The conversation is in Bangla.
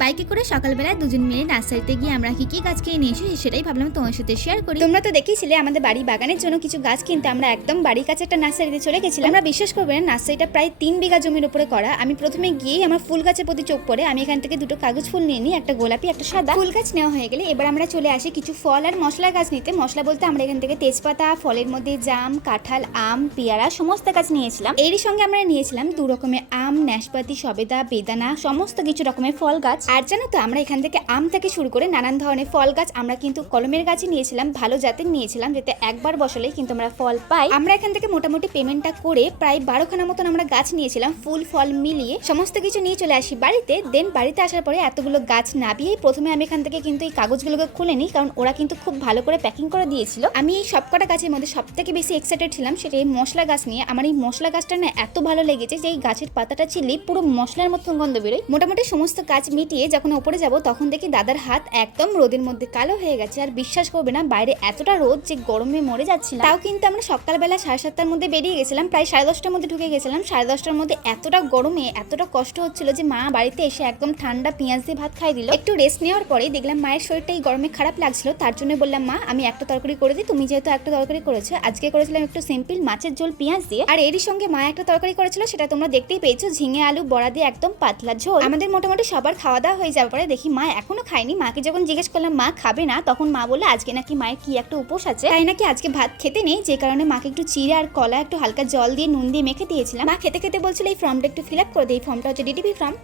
বাইকে করে সকালবেলায় দুজন মিলে নার্সারিতে গিয়ে আমরা কি গাছ কিনে নিয়ে এসেছি সেটাই ভাবলাম তোমার সাথে শেয়ার করি। তোমরা তো দেখেইছিলে আমাদের বাড়ি বাগানের জন্য কিছু গাছ কিনতে আমরা একদম বাড়ির কাছে একটা নার্সারিতে চলে গেছিলাম। আমরা বিশ্বাস করবেন নার্সারিটা প্রায় 3 বিঘা জমির উপরে করা। আমি প্রথমে গিয়ে আমার ফুল গাছের প্রতি চোখ পড়ে আমি এখান থেকে দুটো কাগজ ফুল নিয়ে নিই, একটা গোলাপি একটা সাদা। ফুল গাছ নেওয়া হয়ে গেলে এবার আমরা চলে আসি কিছু ফল আর মশলা গাছ নিতে। মশলা বলতে আমরা এখান থেকে তেজপাতা, ফলের মধ্যে জাম, কাঁঠাল, আম, পেয়ারা সমস্ত গাছ নিয়েছিলাম। এরই সঙ্গে আমরা নিয়েছিলাম 2 রকমের আম, নাশপাতি, সবেদা, বেদানা সমস্ত কিছু রকমের ফল গাছ। আর জানো তো আমরা এখান থেকে আম থেকে শুরু করে নানান ধরনের ফল গাছ আমরা কিন্তু কলমের গাছই নিয়েছিলাম, ভালো জাতের নিয়েছিলাম, যাতে একবার বসালেই কিন্তু আমরা ফল পাই। আমরা এখান থেকে মোটামুটি পেমেন্টটা করে প্রায় 12খানা মতন আমরা গাছ নিয়েছিলাম, ফুল ফল মিলিয়ে সমস্ত কিছু নিয়ে চলে আসি বাড়িতে। দেন বাড়িতে আসার পরে এতগুলো গাছ নাবিয়েই প্রথমে আমি এখান থেকে কিন্তু এই কাগজগুলোকে খুলে নিই, কারণ ওরা কিন্তু খুব ভালো করে প্যাকিং করে দিয়েছিল। আমি এই সবকটা গাছের মধ্যে সব থেকে বেশি এক্সাইটেড ছিলাম সেটা এই মশলা গাছ নিয়ে। আমার এই মশলা গাছটা না এত ভালো লেগেছে যে এই গাছের পাতাটা ছিললেই পুরো মশলার মতন গন্ধ বেরোয়। মোটামুটি সমস্ত গাছ মিটিয়ে যখন উপরে যাব তখন দেখি দাদার হাত একদম রোদের মধ্যে কালো হয়ে গেছে। আর বিশ্বাস করবে না, বাইরে এতটা রোদ যে গরমে মরে যাচ্ছিলাম। তাও কিন্তু আমরা সকালবেলা 7:30টার মধ্যে বেরিয়ে গেছিলাম, প্রায় 10:30টার মধ্যে ঢুকে গেছিলাম। 10:30টার মধ্যে এতটা গরমে এতটা কষ্ট হচ্ছিল যে মা বাড়িতে এসে একদম ঠান্ডা পেঁয়াজ দিয়ে ভাত খাই দিল। একটু রেস্ট নেওয়ার পরে দেখলাম মায়ের শরীরটা এই গরমে খারাপ লাগছিল, তার জন্য বললাম মা আমি একটা তরকারি করে দিই, তুমি যেহেতু একটা তরকারি করেছো। আজকে করেছিলাম একটু সিম্পল মাছের ঝোল পেঁয়াজ দিয়ে। আর এরই সঙ্গে মা একটা তরকারি করেছিল, সেটা তোমরা দেখতেই পেয়েছো, ঝিঙে আলু বড়া দিয়ে একদম পাতলা ঝোল। আমাদের মোটামুটি সবার খাওয়া দাওয়া হয়ে যাওয়ার পরে দেখি মা এখনো খায়নি। মাকে যখন জিজ্ঞেস করলাম মা খাবে না, তখন মা বলে আজকে নাকি মায়ের কি একটা উপোস আছে, তাই নাকি আজকে ভাত খেতে নেই, যে কারণে মাকে একটু চিড়ে আর কলা একটু হালকা জল দিয়ে নুন দিয়ে মেখে দিয়েছিলাম। মা খেতে খেতে বলছিল এই ফর্মটা একটু ফিল আপ করে দিই। এই ফর্মটা হচ্ছে ডিটিপি ফর্ম।